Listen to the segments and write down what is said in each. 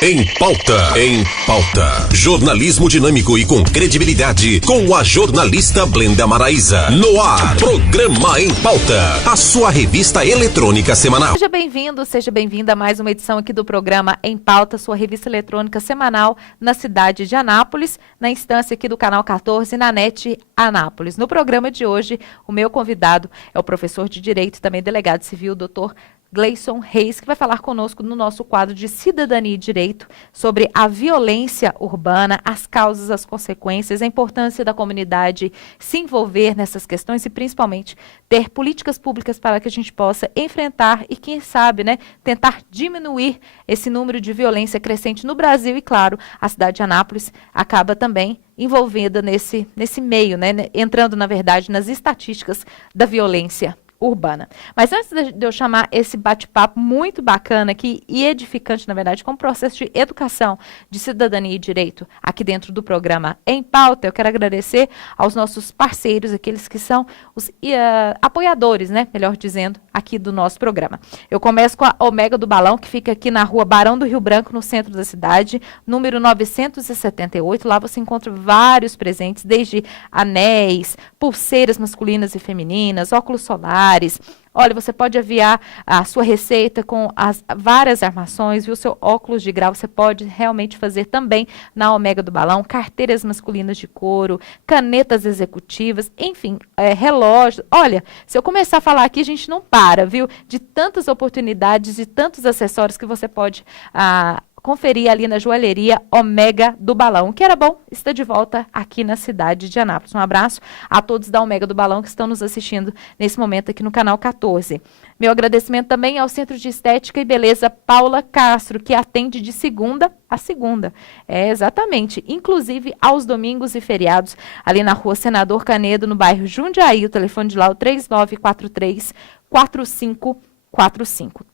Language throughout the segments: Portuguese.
Em Pauta. Em Pauta. Jornalismo dinâmico e com credibilidade, com a jornalista Blenda Maraíza. No ar, Programa Em Pauta, a sua revista eletrônica semanal. Seja bem-vindo, seja bem-vinda a mais uma edição aqui do Programa Em Pauta, sua revista eletrônica semanal na cidade de Anápolis, na instância aqui do Canal 14, na NET Anápolis. No programa de hoje, o meu convidado é o professor de Direito e também delegado civil, Dr. Gleison Reis, que vai falar conosco no nosso quadro de Cidadania e Direito sobre a violência urbana, as causas, as consequências, a importância da comunidade se envolver nessas questões e principalmente ter políticas públicas para que a gente possa enfrentar e, quem sabe, né, tentar diminuir esse número de violência crescente no Brasil e, claro, a cidade de Anápolis acaba também envolvida nesse meio, né, entrando, na verdade, nas estatísticas da violência urbana. Mas antes de eu chamar esse bate-papo muito bacana aqui e edificante, na verdade, com o processo de educação de cidadania e direito aqui dentro do programa Em Pauta, eu quero agradecer aos nossos parceiros, aqueles que são os apoiadores, né, melhor dizendo, aqui do nosso programa. Eu começo com a Omega do Balão, que fica aqui na rua Barão do Rio Branco, no centro da cidade, número 978. Lá você encontra vários presentes, desde anéis, pulseiras masculinas e femininas, óculos solares. Olha, você pode aviar a sua receita com as várias armações, viu? Seu óculos de grau, você pode realmente fazer também na Omega do Balão, carteiras masculinas de couro, canetas executivas, enfim, relógio. Olha, se eu começar a falar aqui, a gente não para, viu? De tantas oportunidades, de tantos acessórios que você pode conferir ali na joalheria Omega do Balão, que era bom, está de volta aqui na cidade de Anápolis. Um abraço a todos da Omega do Balão que estão nos assistindo nesse momento aqui no Canal 14. Meu agradecimento também ao Centro de Estética e Beleza Paula Castro, que atende de segunda a segunda. Exatamente, inclusive aos domingos e feriados, ali na rua Senador Canedo, no bairro Jundiaí. O telefone de lá é o 3943-4545.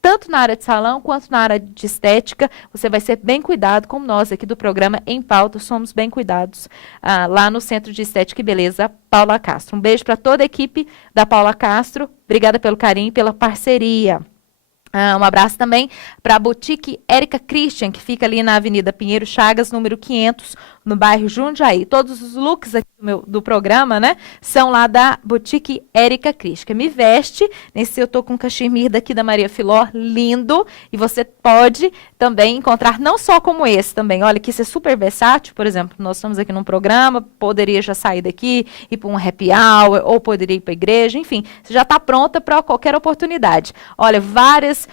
Tanto na área de salão quanto na área de estética, você vai ser bem cuidado, como nós aqui do programa Em Pauta, somos bem cuidados lá no Centro de Estética e Beleza Paula Castro. Um beijo para toda a equipe da Paula Castro, obrigada pelo carinho e pela parceria. Um abraço também para a Boutique Érica Christian, que fica ali na Avenida Pinheiro Chagas, número 500, no bairro Jundiaí. Todos os looks aqui do programa, né, são lá da Boutique Érica Christian. Me veste, nesse eu tô com um cachemir daqui da Maria Filó, lindo, e você pode também encontrar não só como esse também, olha, que isso é super versátil, por exemplo, nós estamos aqui num programa, poderia já sair daqui, ir para um happy hour, ou poderia ir para a igreja, enfim, você já está pronta para qualquer oportunidade. Olha, várias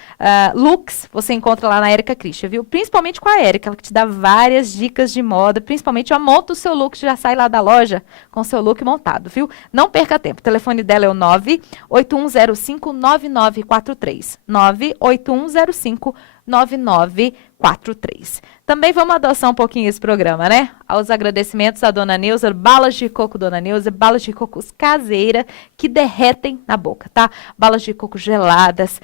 looks você encontra lá na Érica Christian, viu? Principalmente com a Érica, ela que te dá várias dicas de moda, principalmente, já monta o seu look, já sai lá da loja com o seu look montado, viu? Não perca tempo, o telefone dela é o 98105-9943, 98105-9943. Também vamos adoçar um pouquinho esse programa, né? Aos agradecimentos à Dona Neuza, balas de coco Dona Neuza, balas de coco caseira que derretem na boca, tá? Balas de coco geladas,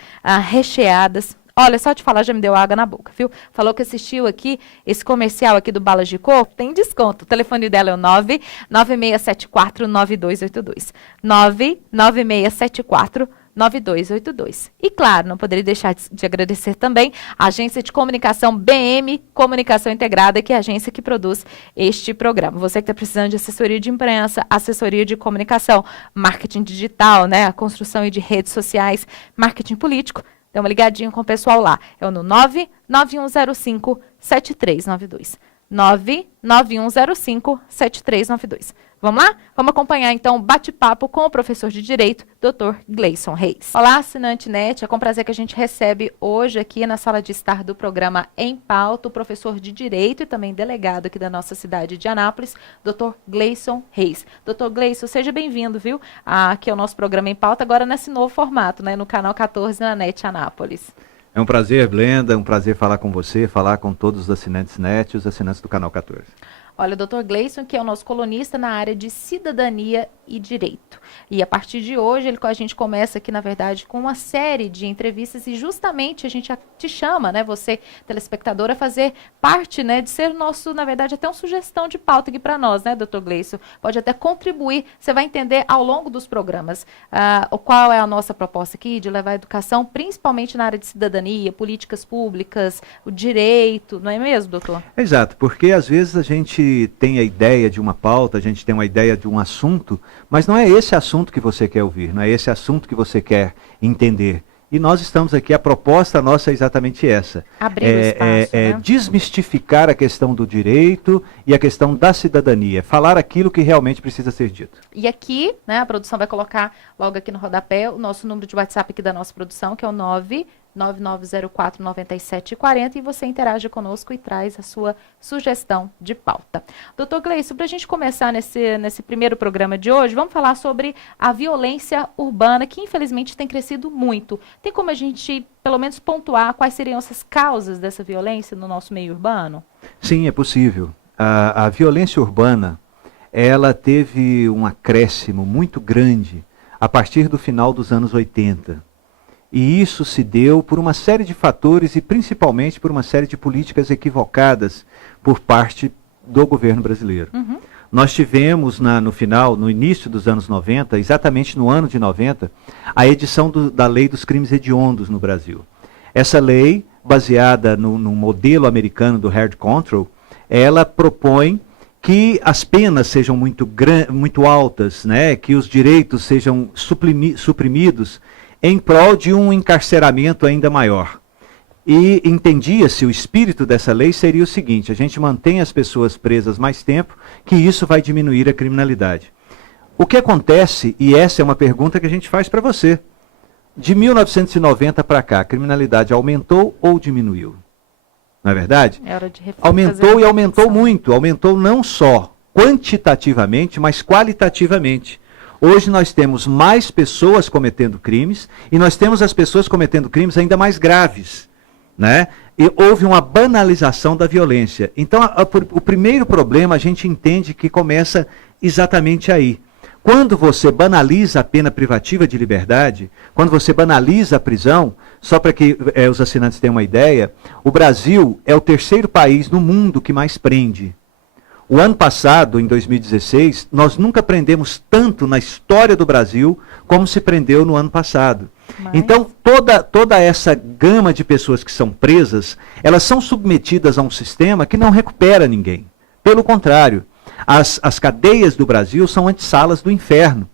recheadas. Olha, só te falar, já me deu água na boca, viu? Falou que assistiu aqui, esse comercial aqui do Balas de Coco, tem desconto. O telefone dela é o 99674-9282. 99674-9282. E claro, não poderia deixar de agradecer também a agência de comunicação BM Comunicação Integrada, que é a agência que produz este programa. Você que está precisando de assessoria de imprensa, assessoria de comunicação, marketing digital, né, a construção de redes sociais, marketing político, dê uma ligadinha com o pessoal lá. É no 99105-7392. 99105-7392. Vamos lá? Vamos acompanhar, então, o bate-papo com o professor de Direito, Dr. Gleison Reis. Olá, assinante NET. É com prazer que a gente recebe hoje aqui na sala de estar do programa Em Pauta o professor de Direito e também delegado aqui da nossa cidade de Anápolis, Dr. Gleison Reis. Dr. Gleison, seja bem-vindo, viu? Aqui é o nosso programa Em Pauta, agora nesse novo formato, né? No Canal 14, na NET Anápolis. É um prazer, Blenda, é um prazer falar com você, falar com todos os assinantes NET e os assinantes do Canal 14. Olha, o Dr. Gleison, que é o nosso colunista na área de cidadania e direito. E a partir de hoje, a gente começa aqui, na verdade, com uma série de entrevistas e justamente a gente te chama, né, você, telespectador, a fazer parte, né, de ser nosso, na verdade, até uma sugestão de pauta aqui para nós, né, Dr. Gleison? Pode até contribuir, você vai entender ao longo dos programas qual é a nossa proposta aqui de levar a educação, principalmente na área de cidadania, políticas públicas, o direito, não é mesmo, doutor? Exato, porque às vezes a gente tem a ideia de uma pauta, a gente tem uma ideia de um assunto, mas não é esse assunto que você quer ouvir, não é esse assunto que você quer entender. E nós estamos aqui, a proposta nossa é exatamente essa. Abrir o espaço, né? Desmistificar a questão do direito e a questão da cidadania. Falar aquilo que realmente precisa ser dito. E aqui, né, a produção vai colocar logo aqui no rodapé o nosso número de WhatsApp aqui da nossa produção, que é o 99904-9740, e você interage conosco e traz a sua sugestão de pauta. Doutor Gleison, para a gente começar nesse primeiro programa de hoje, vamos falar sobre a violência urbana, que infelizmente tem crescido muito. Tem como a gente, pelo menos, pontuar quais seriam essas causas dessa violência no nosso meio urbano? Sim, é possível. A violência urbana, ela teve um acréscimo muito grande a partir do final dos anos 80. E isso se deu por uma série de fatores e principalmente por uma série de políticas equivocadas por parte do governo brasileiro. Uhum. Nós tivemos no início dos anos 90, exatamente no ano de 90, a edição da Lei dos Crimes Hediondos no Brasil. Essa lei, baseada no modelo americano do Hard Control, ela propõe que as penas sejam muito altas, né? Que os direitos sejam suprimidos em prol de um encarceramento ainda maior. E entendia-se, o espírito dessa lei seria o seguinte: a gente mantém as pessoas presas mais tempo, que isso vai diminuir a criminalidade. O que acontece, e essa é uma pergunta que a gente faz para você, de 1990 para cá, a criminalidade aumentou ou diminuiu? Não é verdade? É hora de aumentou e aumentou muito, aumentou não só quantitativamente, mas qualitativamente. Hoje nós temos mais pessoas cometendo crimes e nós temos as pessoas cometendo crimes ainda mais graves, né? E houve uma banalização da violência. Então, o primeiro problema a gente entende que começa exatamente aí. Quando você banaliza a pena privativa de liberdade, quando você banaliza a prisão, só para que os assinantes tenham uma ideia, o Brasil é o terceiro país no mundo que mais prende. O ano passado, em 2016, nós nunca prendemos tanto na história do Brasil como se prendeu no ano passado. Então, toda essa gama de pessoas que são presas, elas são submetidas a um sistema que não recupera ninguém. Pelo contrário, as cadeias do Brasil são antessalas do inferno.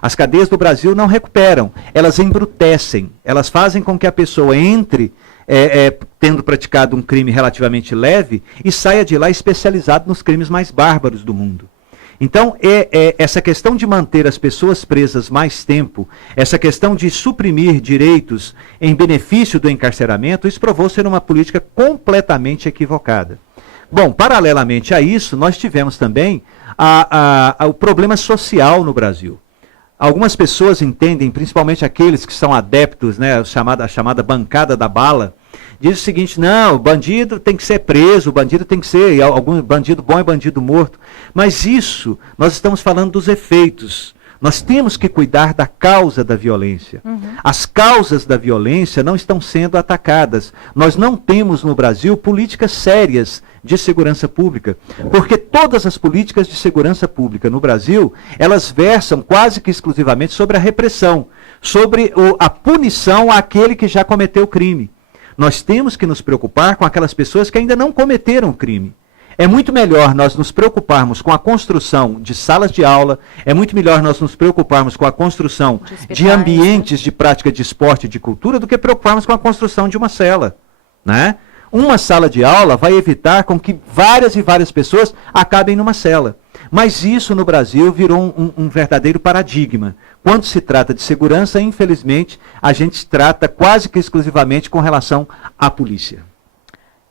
As cadeias do Brasil não recuperam, elas embrutecem, elas fazem com que a pessoa entre tendo praticado um crime relativamente leve e saia de lá especializado nos crimes mais bárbaros do mundo. Então, essa questão de manter as pessoas presas mais tempo, essa questão de suprimir direitos em benefício do encarceramento, isso provou ser uma política completamente equivocada. Bom, paralelamente a isso, nós tivemos também o problema social no Brasil. Algumas pessoas entendem, principalmente aqueles que são adeptos, né, a chamada bancada da bala, diz o seguinte: não, o bandido tem que ser preso, o bandido tem que ser, algum bandido bom é bandido morto. Mas isso, nós estamos falando dos efeitos. Nós temos que cuidar da causa da violência. Uhum. As causas da violência não estão sendo atacadas. Nós não temos no Brasil políticas sérias de segurança pública, porque todas as políticas de segurança pública no Brasil, elas versam quase que exclusivamente sobre a repressão, sobre a punição àquele que já cometeu o crime. Nós temos que nos preocupar com aquelas pessoas que ainda não cometeram o crime. É muito melhor nós nos preocuparmos com a construção de salas de aula, é muito melhor nós nos preocuparmos com a construção de ambientes de prática de esporte e de cultura do que preocuparmos com a construção de uma cela, né? Uma sala de aula vai evitar com que várias e várias pessoas acabem numa cela. Mas isso no Brasil virou um verdadeiro paradigma. Quando se trata de segurança, infelizmente, a gente trata quase que exclusivamente com relação à polícia.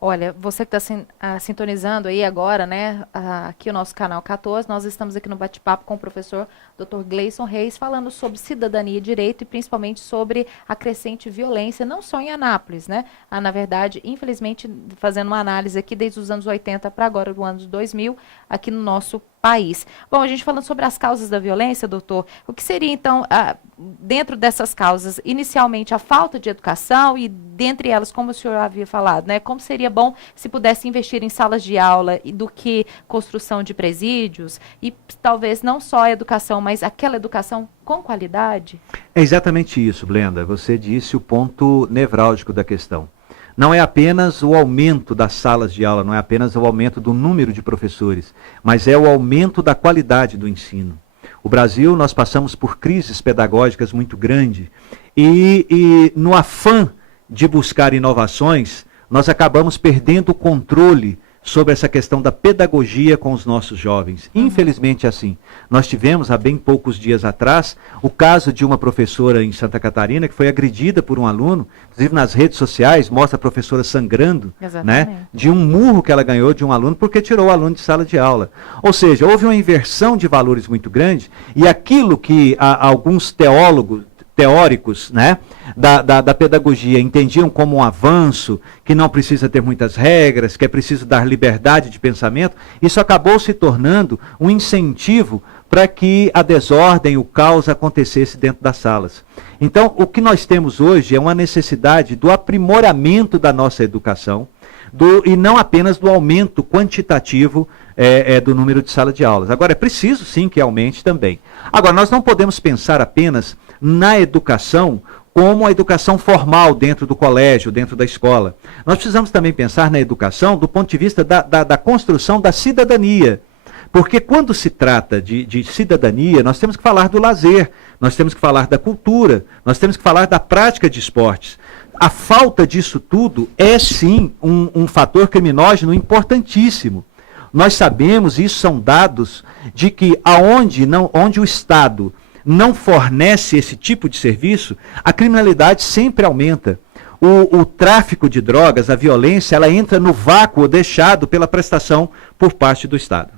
Olha, você que está sintonizando aí agora, né, aqui o nosso canal 14, nós estamos aqui no bate-papo com o professor Dr. Gleison Reis, falando sobre cidadania e direito e principalmente sobre a crescente violência, não só em Anápolis, né? Na verdade, infelizmente, fazendo uma análise aqui desde os anos 80 para agora, do ano 2000, aqui no nosso país. Bom, a gente falando sobre as causas da violência, doutor, o que seria, então, dentro dessas causas, inicialmente a falta de educação e, dentre elas, como o senhor havia falado, né, como seria bom se pudesse investir em salas de aula do que construção de presídios e talvez não só a educação, mas aquela educação com qualidade? É exatamente isso, Blenda. Você disse o ponto nevrálgico da questão. Não é apenas o aumento das salas de aula, não é apenas o aumento do número de professores, mas é o aumento da qualidade do ensino. O Brasil, nós passamos por crises pedagógicas muito grandes e no afã de buscar inovações, nós acabamos perdendo o controle sobre essa questão da pedagogia com os nossos jovens. Infelizmente é assim. Nós tivemos, há bem poucos dias atrás, o caso de uma professora em Santa Catarina que foi agredida por um aluno, inclusive nas redes sociais, mostra a professora sangrando, né, de um murro que ela ganhou de um aluno porque tirou o aluno de sala de aula. Ou seja, houve uma inversão de valores muito grande e aquilo que alguns teóricos, né, da pedagogia entendiam como um avanço, que não precisa ter muitas regras, que é preciso dar liberdade de pensamento, isso acabou se tornando um incentivo para que a desordem, o caos acontecesse dentro das salas. Então, o que nós temos hoje é uma necessidade do aprimoramento da nossa educação, e não apenas do aumento quantitativo do número de salas de aulas. Agora, é preciso sim que aumente também. Agora, nós não podemos pensar apenas na educação como a educação formal dentro do colégio, dentro da escola. Nós precisamos também pensar na educação do ponto de vista da construção da cidadania. Porque quando se trata de cidadania, nós temos que falar do lazer, nós temos que falar da cultura, nós temos que falar da prática de esportes. A falta disso tudo é sim um fator criminógeno importantíssimo. Nós sabemos, isso são dados, de que onde o Estado não fornece esse tipo de serviço, a criminalidade sempre aumenta. O tráfico de drogas, a violência, ela entra no vácuo deixado pela prestação por parte do Estado.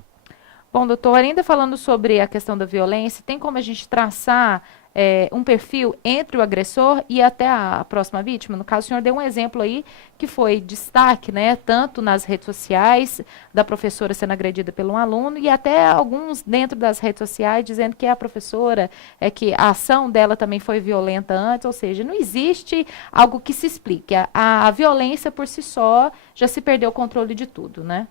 Bom, doutor, ainda falando sobre a questão da violência, tem como a gente traçar um perfil entre o agressor e até a próxima vítima? No caso, o senhor deu um exemplo aí que foi destaque, né, tanto nas redes sociais, da professora sendo agredida por um aluno, e até alguns dentro das redes sociais dizendo que a professora, que a ação dela também foi violenta antes, ou seja, não existe algo que se explique. A violência por si só já se perdeu o controle de tudo, né?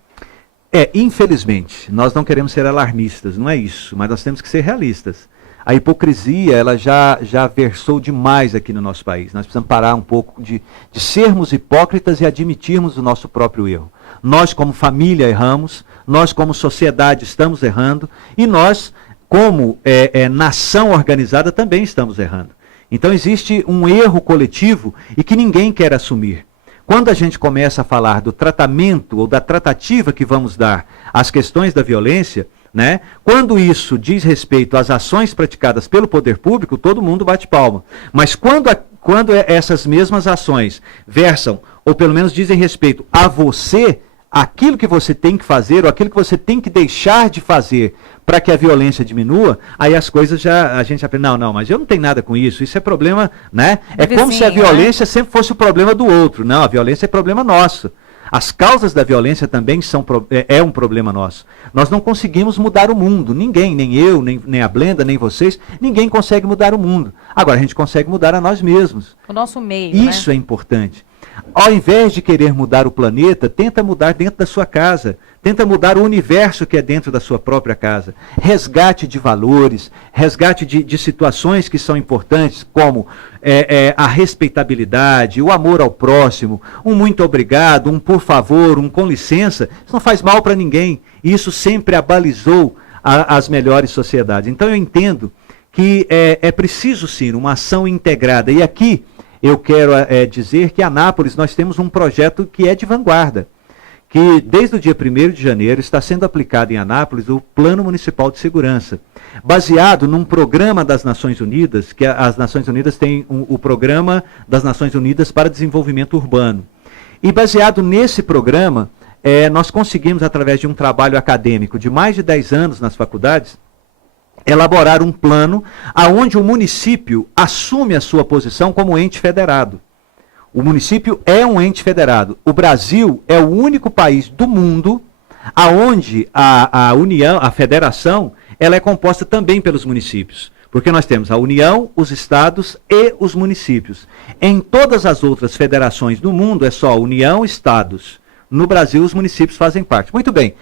Infelizmente, nós não queremos ser alarmistas, não é isso, mas nós temos que ser realistas. A hipocrisia, ela já versou demais aqui no nosso país. Nós precisamos parar um pouco de sermos hipócritas e admitirmos o nosso próprio erro. Nós, como família, erramos, nós, como sociedade, estamos errando, e nós, como nação organizada, também estamos errando. Então, existe um erro coletivo e que ninguém quer assumir. Quando a gente começa a falar do tratamento ou da tratativa que vamos dar às questões da violência, né, quando isso diz respeito às ações praticadas pelo poder público, todo mundo bate palma. Mas quando essas mesmas ações versam, ou pelo menos dizem respeito a você, aquilo que você tem que fazer, ou aquilo que você tem que deixar de fazer para que a violência diminua, aí as coisas a gente já pensa, não, mas eu não tenho nada com isso é problema, né? É como se a violência sempre fosse o problema do outro. Não, a violência é problema nosso. As causas da violência também é um problema nosso. Nós não conseguimos mudar o mundo. Ninguém, nem eu, nem a Blenda, nem vocês, ninguém consegue mudar o mundo. Agora, a gente consegue mudar a nós mesmos. O nosso meio, Isso, né? É importante. Ao invés de querer mudar o planeta, tenta mudar dentro da sua casa. Tenta mudar o universo que é dentro da sua própria casa. Resgate de valores, resgate de situações que são importantes, como a respeitabilidade, o amor ao próximo, um muito obrigado, um por favor, um com licença. Isso não faz mal para ninguém. Isso sempre abalizou as melhores sociedades. Então eu entendo que é preciso sim uma ação integrada. E aqui eu quero dizer que em Anápolis nós temos um projeto que é de vanguarda, que desde o dia 1º de janeiro está sendo aplicado em Anápolis o Plano Municipal de Segurança, baseado num programa das Nações Unidas, que as Nações Unidas têm o Programa das Nações Unidas para Desenvolvimento Urbano. E baseado nesse programa, nós conseguimos, através de um trabalho acadêmico de mais de 10 anos nas faculdades, elaborar um plano aonde o município assume a sua posição como ente federado. O município é um ente federado. O Brasil é o único país do mundo aonde a União, a federação, ela é composta também pelos municípios. Porque nós temos a União, os estados e os municípios. Em todas as outras federações do mundo é só União, estados. No Brasil, os municípios fazem parte. Muito bem.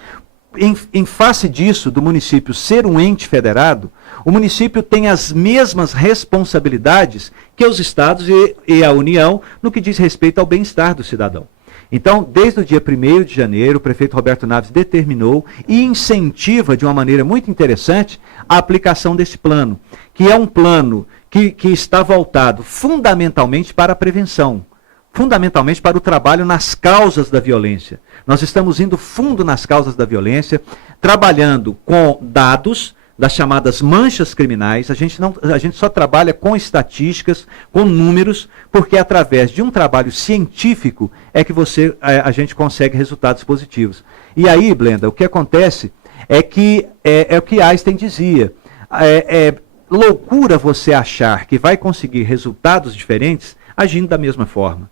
Em face disso, do município ser um ente federado, o município tem as mesmas responsabilidades que os estados e a União no que diz respeito ao bem-estar do cidadão. Então, desde o dia 1º de janeiro, o prefeito Roberto Naves determinou e incentiva de uma maneira muito interessante a aplicação desse plano, que é um plano que está voltado fundamentalmente para a prevenção, fundamentalmente para o trabalho nas causas da violência. Nós estamos indo fundo nas causas da violência, trabalhando com dados das chamadas manchas criminais. A gente só trabalha com estatísticas, com números, porque através de um trabalho científico é que a gente consegue resultados positivos. E aí, Blenda, o que acontece é que é o que Einstein dizia. É loucura você achar que vai conseguir resultados diferentes agindo da mesma forma.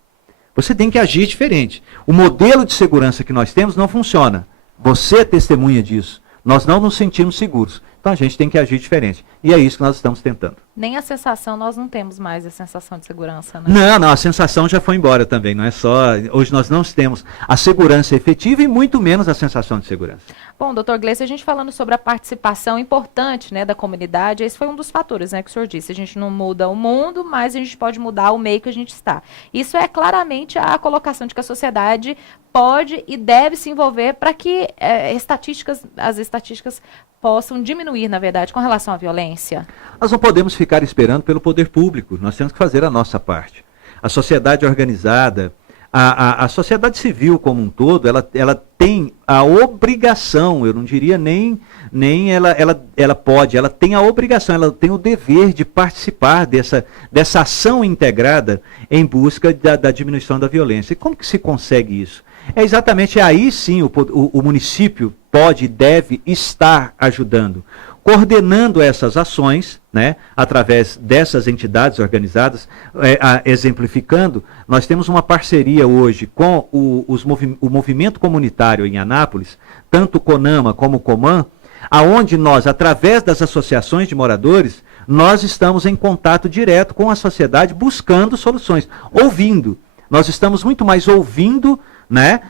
Você tem que agir diferente. O modelo de segurança que nós temos não funciona. Você é testemunha disso. Nós não nos sentimos seguros. Então a gente tem que agir diferente. E é isso que nós estamos tentando. Nem a sensação, nós não temos mais a sensação de segurança, né? Não, a sensação já foi embora também. Não é só. Hoje nós não temos a segurança efetiva e muito menos a sensação de segurança. Bom, doutor Gleice, a gente falando sobre a participação importante, né, da comunidade, esse foi um dos fatores, né, que o senhor disse. A gente não muda o mundo, mas a gente pode mudar o meio que a gente está. Isso é claramente a colocação de que a sociedade pode e deve se envolver para que as estatísticas possam diminuir, na verdade, com relação à violência. Nós não podemos ficar esperando pelo poder público, nós temos que fazer a nossa parte. A sociedade organizada, a sociedade civil como um todo, ela tem a obrigação, eu não diria nem ela pode, ela tem a obrigação, ela tem o dever de participar dessa ação integrada em busca da diminuição da violência. E como que se consegue isso? É exatamente aí sim o município pode e deve estar ajudando, coordenando essas ações, né, através dessas entidades organizadas, exemplificando. Nós temos uma parceria hoje com o movimento comunitário em Anápolis, tanto o CONAMA como o COMAN, aonde nós, através das associações de moradores, nós estamos em contato direto com a sociedade, buscando soluções, ouvindo. Nós estamos muito mais ouvindo, né,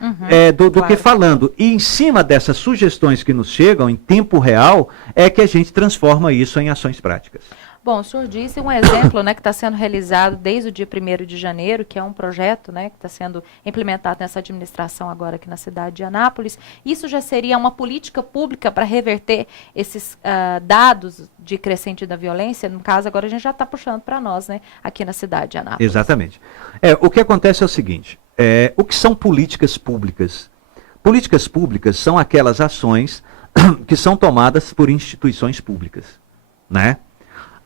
do que falando. E em cima dessas sugestões que nos chegam em tempo real, é que a gente transforma isso em ações práticas. Bom, o senhor disse um exemplo, né, que está sendo realizado desde o dia 1º de janeiro, que é um projeto, né, que está sendo implementado nessa administração agora aqui na cidade de Anápolis. Isso já seria uma política pública para reverter esses dados de crescente da violência? No caso, agora a gente já está puxando para nós, né, aqui na cidade de Anápolis. Exatamente. O que acontece é o seguinte, o que são políticas públicas? Políticas públicas são aquelas ações que são tomadas por instituições públicas, né?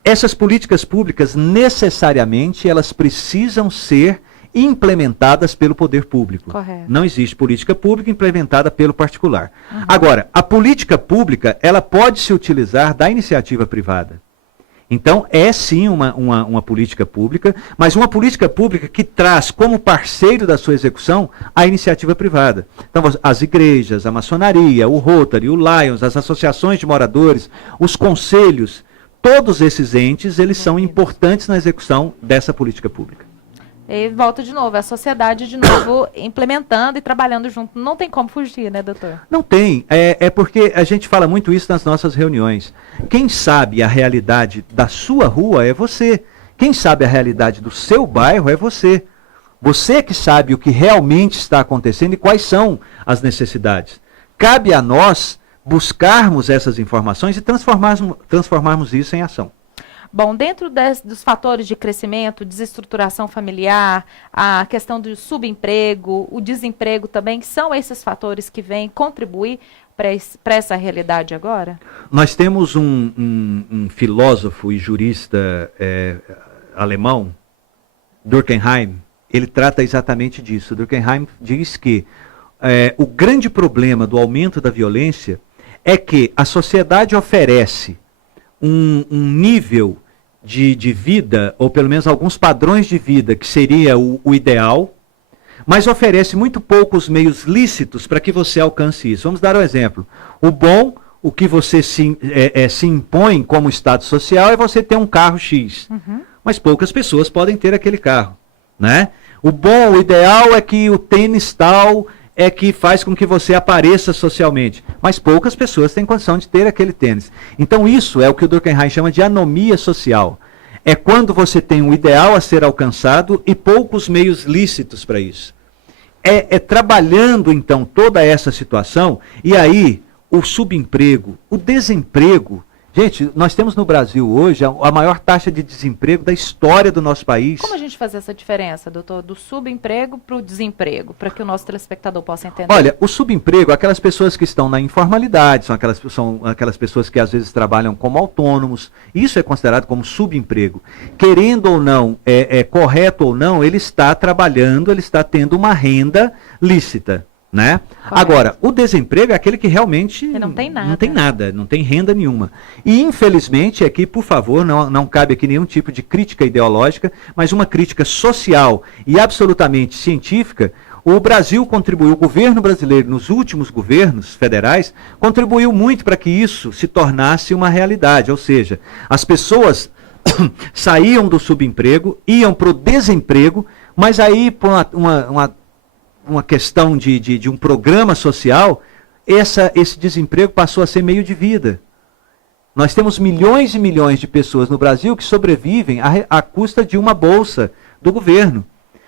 Essas políticas públicas, necessariamente, elas precisam ser implementadas pelo poder público. Correto. Não existe política pública implementada pelo particular. Agora, a política pública, ela pode se utilizar da iniciativa privada. Então, é sim uma política pública, mas uma política pública que traz como parceiro da sua execução a iniciativa privada. Então, as igrejas, a maçonaria, o Rotary, o Lions, as associações de moradores, os conselhos, todos esses entes, eles são importantes na execução dessa política pública. E volta de novo, a sociedade de novo implementando e trabalhando junto. Não tem como fugir, né, doutor? Não tem. É porque a gente fala muito isso nas nossas reuniões. Quem sabe a realidade da sua rua é você. Quem sabe a realidade do seu bairro é você. Você que sabe o que realmente está acontecendo e quais são as necessidades. Cabe a nós buscarmos essas informações e transformarmos isso em ação. Bom, dentro dos fatores de crescimento, desestruturação familiar, a questão do subemprego, o desemprego também, são esses fatores que vêm contribuir para essa realidade agora? Nós temos um filósofo e jurista alemão, Durkheim, ele trata exatamente disso. Durkheim diz que o grande problema do aumento da violência é que a sociedade oferece um nível de vida, ou pelo menos alguns padrões de vida, que seria o ideal, mas oferece muito poucos meios lícitos para que você alcance isso. Vamos dar um exemplo. O bom, o que você se impõe como estado social é você ter um carro X. Uhum. Mas poucas pessoas podem ter aquele carro, né? O bom, o ideal é que o tênis tal é que faz com que você apareça socialmente. Mas poucas pessoas têm condição de ter aquele tênis. Então isso é o que o Durkheim chama de anomia social. É quando você tem um ideal a ser alcançado e poucos meios lícitos para isso. É trabalhando, então, toda essa situação, e aí o subemprego, o desemprego. Gente, nós temos no Brasil hoje a maior taxa de desemprego da história do nosso país. Como a gente faz essa diferença, doutor, do subemprego para o desemprego, para que o nosso telespectador possa entender? Olha, o subemprego, aquelas pessoas que estão na informalidade, são aquelas pessoas que às vezes trabalham como autônomos, isso é considerado como subemprego. Querendo ou não, correto ou não, ele está trabalhando, ele está tendo uma renda lícita. Né? Agora, o desemprego é aquele que realmente não tem nada, não tem renda nenhuma. E infelizmente, aqui, por favor, não cabe aqui nenhum tipo de crítica ideológica, mas uma crítica social e absolutamente científica. O Brasil contribuiu, o governo brasileiro, nos últimos governos federais, contribuiu muito para que isso se tornasse uma realidade. Ou seja, as pessoas saíam do subemprego, iam para o desemprego, mas aí por uma questão de um programa social, esse desemprego passou a ser meio de vida. Nós temos milhões e milhões de pessoas no Brasil que sobrevivem à custa de uma bolsa do governo.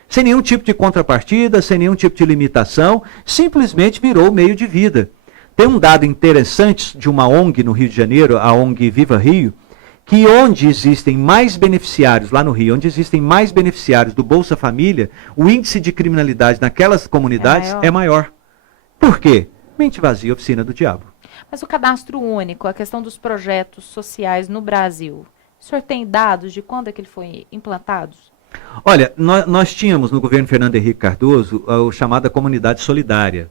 Sem nenhum tipo de contrapartida, sem nenhum tipo de limitação, simplesmente virou meio de vida. Tem um dado interessante de uma ONG no Rio de Janeiro, a ONG Viva Rio, que onde existem mais beneficiários, lá no Rio, onde existem mais beneficiários do Bolsa Família, o índice de criminalidade naquelas comunidades é maior. Por quê? Mente vazia, oficina do diabo. Mas o cadastro único, a questão dos projetos sociais no Brasil, o senhor tem dados de quando é que ele foi implantado? Olha, nós tínhamos no governo Fernando Henrique Cardoso a chamada Comunidade Solidária.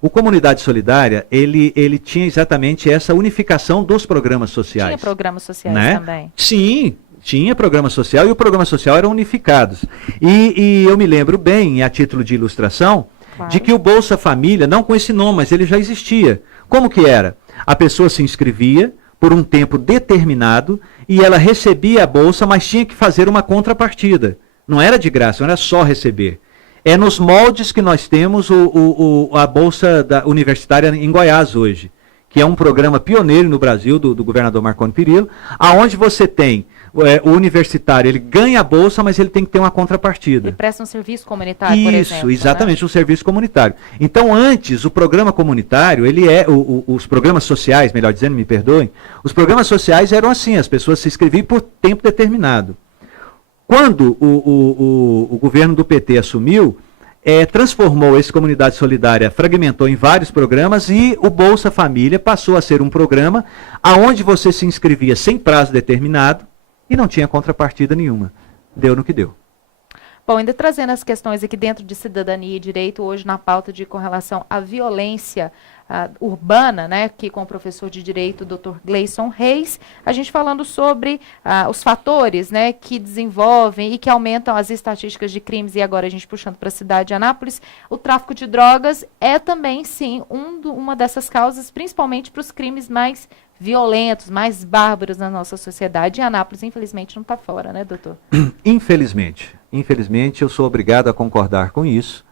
O Comunidade Solidária, ele tinha exatamente essa unificação dos programas sociais. Tinha programas sociais, né? Também? Sim, tinha programa social e o programa social eram unificados. E eu me lembro bem, a título de ilustração, claro, de que o Bolsa Família, não com esse nome, mas ele já existia. Como que era? A pessoa se inscrevia por um tempo determinado e ela recebia a bolsa, mas tinha que fazer uma contrapartida. Não era de graça, não era só receber. É nos moldes que nós temos a Bolsa Universitária em Goiás hoje, que é um programa pioneiro no Brasil, do governador Marconi Perillo, aonde você tem o universitário, ele ganha a bolsa, mas ele tem que ter uma contrapartida. Ele presta um serviço comunitário, por exemplo. Isso, exatamente, né? Um serviço comunitário. Então, antes, o programa comunitário, os programas sociais, melhor dizendo, me perdoem, os programas sociais eram assim, as pessoas se inscreviam por tempo determinado. Quando o governo do PT assumiu, transformou esse Comunidade Solidária, fragmentou em vários programas e o Bolsa Família passou a ser um programa onde você se inscrevia sem prazo determinado e não tinha contrapartida nenhuma. Deu no que deu. Bom, ainda trazendo as questões aqui dentro de cidadania e direito, hoje na pauta com relação à violência urbana, né, aqui com o professor de Direito, Dr. Gleison Reis, a gente falando sobre os fatores, né, que desenvolvem e que aumentam as estatísticas de crimes, e agora a gente puxando para a cidade de Anápolis, o tráfico de drogas é também, sim, uma dessas causas, principalmente para os crimes mais violentos, mais bárbaros na nossa sociedade, e Anápolis, infelizmente, não está fora, né, doutor? Infelizmente, eu sou obrigado a concordar com isso.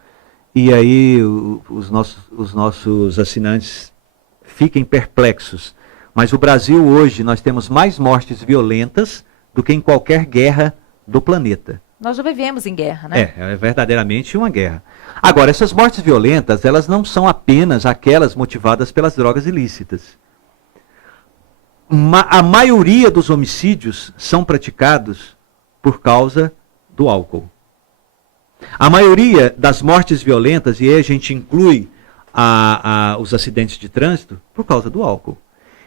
E aí os nossos assinantes fiquem perplexos. Mas o Brasil hoje, nós temos mais mortes violentas do que em qualquer guerra do planeta. Nós já vivemos em guerra, né? É verdadeiramente uma guerra. Agora, essas mortes violentas, elas não são apenas aquelas motivadas pelas drogas ilícitas. A maioria dos homicídios são praticados por causa do álcool. A maioria das mortes violentas, e aí a gente inclui os acidentes de trânsito, por causa do álcool.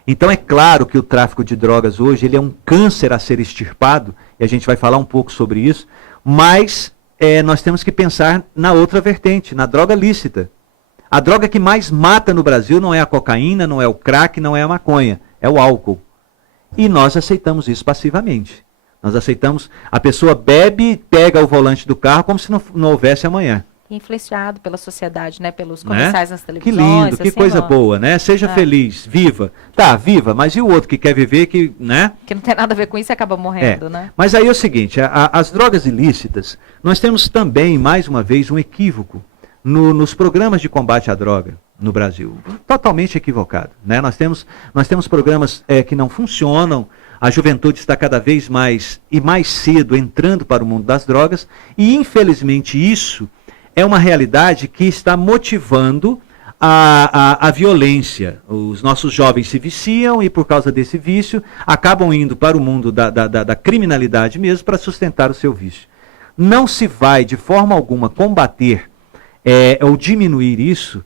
Então é claro que o tráfico de drogas hoje ele é um câncer a ser extirpado, e a gente vai falar um pouco sobre isso, mas nós temos que pensar na outra vertente, na droga lícita. A droga que mais mata no Brasil não é a cocaína, não é o crack, não é a maconha, é o álcool. E nós aceitamos isso passivamente. Nós aceitamos, a pessoa bebe, pega o volante do carro como se não houvesse amanhã. Influenciado pela sociedade, né? Pelos comerciais nas televisões. Que lindo, que coisa boa, né? Seja feliz, viva. Tá, viva, mas e o outro que quer viver, que, né? Que não tem nada a ver com isso e acaba morrendo, né? Mas aí é o seguinte, as drogas ilícitas, nós temos também, mais uma vez, um equívoco nos programas de combate à droga no Brasil. Totalmente equivocado, né? Nós temos programas que não funcionam. A juventude está cada vez mais e mais cedo entrando para o mundo das drogas e, infelizmente, isso é uma realidade que está motivando a violência. Os nossos jovens se viciam e, por causa desse vício, acabam indo para o mundo da criminalidade mesmo para sustentar o seu vício. Não se vai, de forma alguma, combater ou diminuir isso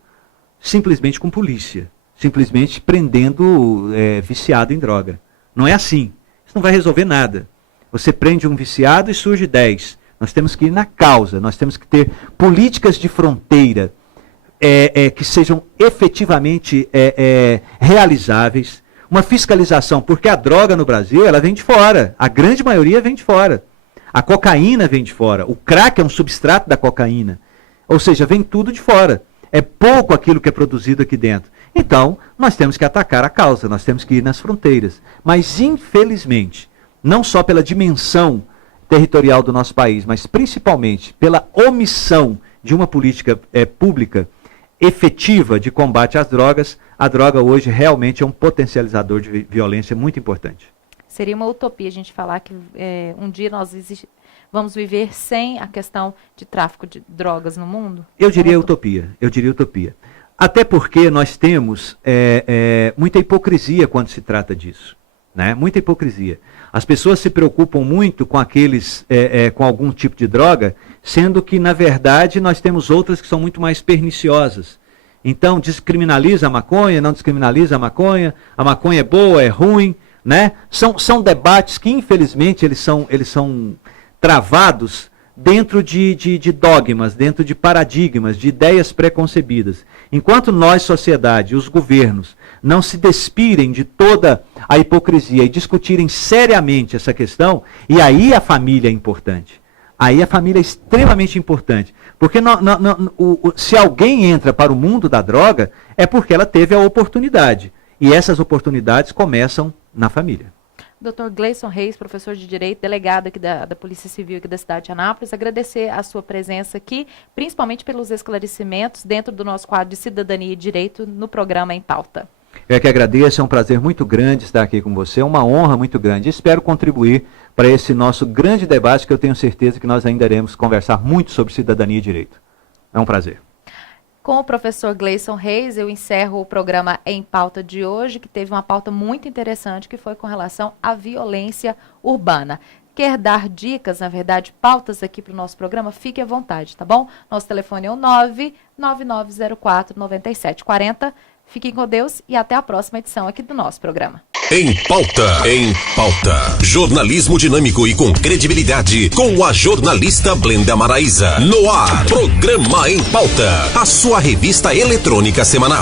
simplesmente com polícia, simplesmente prendendo viciado em droga. Não é assim. Isso não vai resolver nada. Você prende um viciado e surge 10. Nós temos que ir na causa, nós temos que ter políticas de fronteira que sejam efetivamente realizáveis, uma fiscalização, porque a droga no Brasil, ela vem de fora, a grande maioria vem de fora. A cocaína vem de fora, o crack é um substrato da cocaína, ou seja, vem tudo de fora. É pouco aquilo que é produzido aqui dentro. Então, nós temos que atacar a causa, nós temos que ir nas fronteiras. Mas, infelizmente, não só pela dimensão territorial do nosso país, mas principalmente pela omissão de uma política pública efetiva de combate às drogas, a droga hoje realmente é um potencializador de violência muito importante. Seria uma utopia a gente falar que um dia nós vamos viver sem a questão de tráfico de drogas no mundo? Eu diria utopia. Até porque nós temos muita hipocrisia quando se trata disso, né? Muita hipocrisia. As pessoas se preocupam muito com aqueles com algum tipo de droga, sendo que, na verdade, nós temos outras que são muito mais perniciosas. Então, descriminaliza a maconha, não descriminaliza a maconha é boa, é ruim, né? São debates que, infelizmente, eles são travados dentro de dogmas, dentro de paradigmas, de ideias preconcebidas. Enquanto nós, sociedade, os governos, não se despirem de toda a hipocrisia e discutirem seriamente essa questão, e aí a família é importante. Aí a família é extremamente importante. Porque se alguém entra para o mundo da droga, é porque ela teve a oportunidade. E essas oportunidades começam na família. Dr. Gleison Reis, professor de Direito, delegado aqui da Polícia Civil aqui da cidade de Anápolis, agradecer a sua presença aqui, principalmente pelos esclarecimentos dentro do nosso quadro de Cidadania e Direito no programa Em Pauta. Eu que agradeço, é um prazer muito grande estar aqui com você, é uma honra muito grande. Espero contribuir para esse nosso grande debate, que eu tenho certeza que nós ainda iremos conversar muito sobre cidadania e direito. É um prazer. Com o professor Gleison Reis, eu encerro o programa Em Pauta de hoje, que teve uma pauta muito interessante, que foi com relação à violência urbana. Quer dar dicas, na verdade, pautas aqui para o nosso programa? Fique à vontade, tá bom? Nosso telefone é o 99904-9740. Fiquem com Deus e até a próxima edição aqui do nosso programa. Em Pauta. Em Pauta. Jornalismo dinâmico e com credibilidade, com a jornalista Blenda Maraíza. No ar, programa Em Pauta, a sua revista eletrônica semanal.